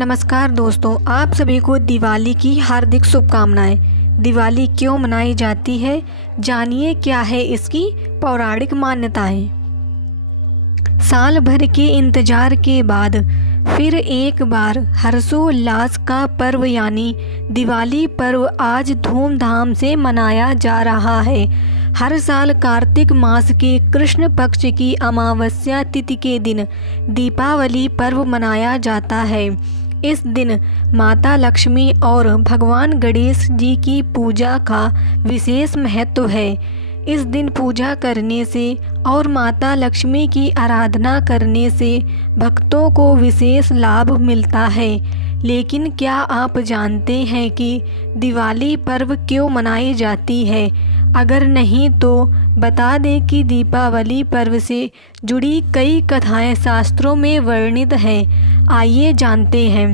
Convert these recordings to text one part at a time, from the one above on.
नमस्कार दोस्तों, आप सभी को दिवाली की हार्दिक शुभकामनाएं। दिवाली क्यों मनाई जाती है, जानिए क्या है इसकी पौराणिक मान्यताएं। साल भर के इंतजार के बाद फिर एक बार हर्षोल्लास का पर्व यानी दिवाली पर्व आज धूमधाम से मनाया जा रहा है। हर साल कार्तिक मास के कृष्ण पक्ष की अमावस्या तिथि के दिन दीपावली पर्व मनाया जाता है। इस दिन माता लक्ष्मी और भगवान गणेश जी की पूजा का विशेष महत्व है। इस दिन पूजा करने से और माता लक्ष्मी की आराधना करने से भक्तों को विशेष लाभ मिलता है। लेकिन क्या आप जानते हैं कि दिवाली पर्व क्यों मनाई जाती है? अगर नहीं तो बता दें कि दीपावली पर्व से जुड़ी कई कथाएं शास्त्रों में वर्णित हैं। आइए जानते हैं।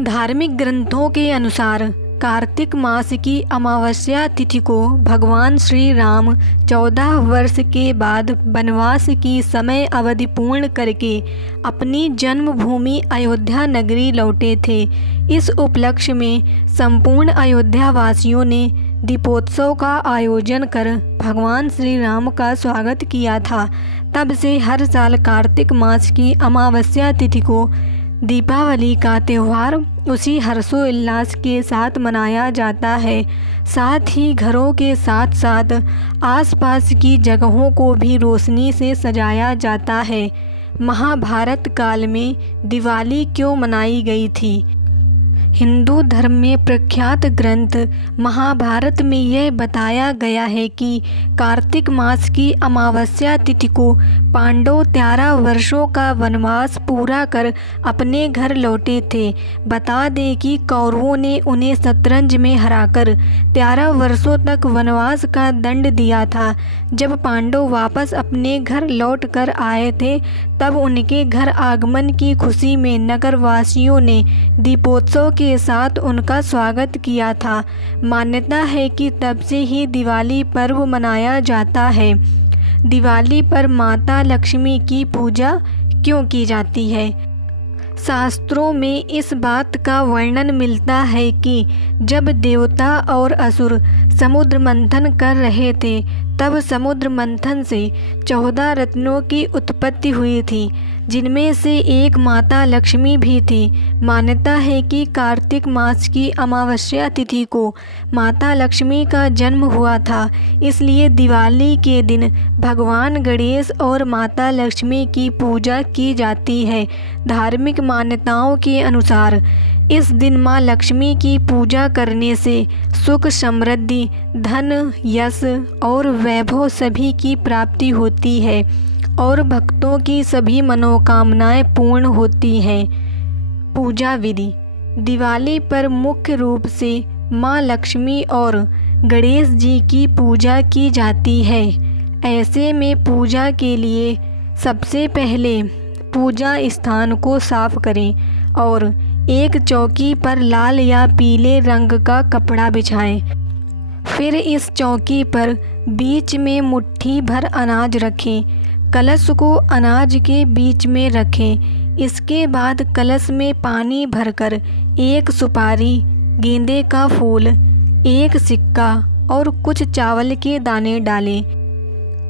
धार्मिक ग्रंथों के अनुसार कार्तिक मास की अमावस्या तिथि को भगवान श्री राम 14 वर्ष के बाद वनवास की समय अवधि पूर्ण करके अपनी जन्मभूमि अयोध्या नगरी लौटे थे। इस उपलक्ष्य में संपूर्ण अयोध्या वासियों ने दीपोत्सव का आयोजन कर भगवान श्री राम का स्वागत किया था। तब से हर साल कार्तिक मास की अमावस्या तिथि को दीपावली का त्यौहार उसी हर्षोल्लास के साथ मनाया जाता है। साथ ही घरों के साथ साथ आसपास की जगहों को भी रोशनी से सजाया जाता है। महाभारत काल में दिवाली क्यों मनाई गई थी? हिंदू धर्म में प्रख्यात ग्रंथ महाभारत में यह बताया गया है कि कार्तिक मास की अमावस्या तिथि को पांडव 13 वर्षों का वनवास पूरा कर अपने घर लौटे थे। बता दें कि कौरवों ने उन्हें शतरंज में हराकर 13 वर्षों तक वनवास का दंड दिया था। जब पांडव वापस अपने घर लौट कर आए थे तब उनके घर आगमन की खुशी में नगरवासियों ने दीपोत्सव के साथ उनका स्वागत किया था। मान्यता है कि तब से ही दिवाली पर्व मनाया जाता है। दिवाली पर माता लक्ष्मी की पूजा क्यों की जाती है? शास्त्रों में इस बात का वर्णन मिलता है कि जब देवता और असुर समुद्र मंथन कर रहे थे तब समुद्र मंथन से 14 रत्नों की उत्पत्ति हुई थी, जिनमें से एक माता लक्ष्मी भी थी। मान्यता है कि कार्तिक मास की अमावस्या तिथि को माता लक्ष्मी का जन्म हुआ था, इसलिए दिवाली के दिन भगवान गणेश और माता लक्ष्मी की पूजा की जाती है। धार्मिक मान्यताओं के अनुसार इस दिन माँ लक्ष्मी की पूजा करने से सुख, समृद्धि, धन, यश और वैभव सभी की प्राप्ति होती है और भक्तों की सभी मनोकामनाएं पूर्ण होती हैं। पूजा विधि। दिवाली पर मुख्य रूप से माँ लक्ष्मी और गणेश जी की पूजा की जाती है। ऐसे में पूजा के लिए सबसे पहले पूजा स्थान को साफ करें और एक चौकी पर लाल या पीले रंग का कपड़ा बिछाएं। फिर इस चौकी पर बीच में मुट्ठी भर अनाज रखें। कलश को अनाज के बीच में रखें। इसके बाद कलश में पानी भरकर एक सुपारी, गेंदे का फूल, एक सिक्का और कुछ चावल के दाने डालें।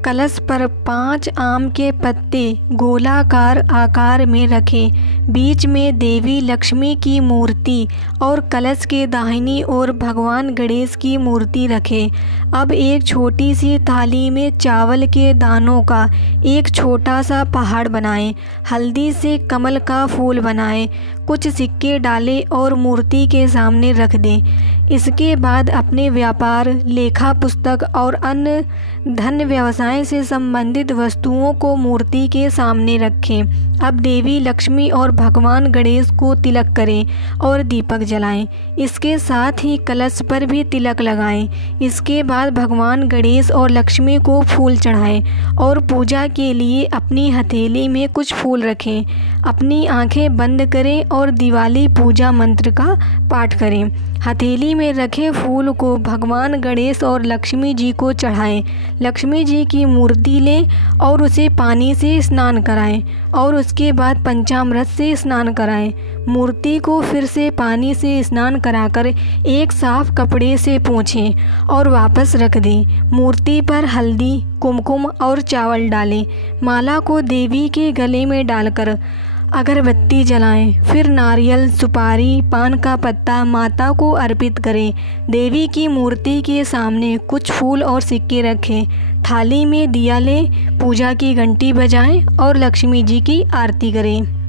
कलश पर 5 आम के पत्ते गोलाकार आकार में रखें। बीच में देवी लक्ष्मी की मूर्ति और कलश के दाहिनी ओर भगवान गणेश की मूर्ति रखें। अब एक छोटी सी थाली में चावल के दानों का एक छोटा सा पहाड़ बनाएं। हल्दी से कमल का फूल बनाएं। कुछ सिक्के डालें और मूर्ति के सामने रख दें। इसके बाद अपने व्यापार, लेखा पुस्तक और अन्य धन व्यवसाय से संबंधित वस्तुओं को मूर्ति के सामने रखें। अब देवी लक्ष्मी और भगवान गणेश को तिलक करें और दीपक जलाएं। इसके साथ ही कलश पर भी तिलक लगाएं। इसके बाद भगवान गणेश और लक्ष्मी को फूल चढ़ाएं और पूजा के लिए अपनी हथेली में कुछ फूल रखें। अपनी आंखें बंद करें और दिवाली पूजा मंत्र का पाठ करें। हथेली में रखे फूल को भगवान गणेश और लक्ष्मी जी को चढ़ाएं। लक्ष्मी जी की मूर्ति लें और उसे पानी से स्नान कराएं और उसके बाद पंचामृत से स्नान कराएं। मूर्ति को फिर से पानी से स्नान कराकर एक साफ कपड़े से पोंछें और वापस रख दें। मूर्ति पर हल्दी, कुमकुम और चावल डालें। माला को देवी के गले में डालकर अगरबत्ती जलाएं। फिर नारियल, सुपारी, पान का पत्ता माता को अर्पित करें। देवी की मूर्ति के सामने कुछ फूल और सिक्के रखें। थाली में दिया लें, पूजा की घंटी बजाएं और लक्ष्मी जी की आरती करें।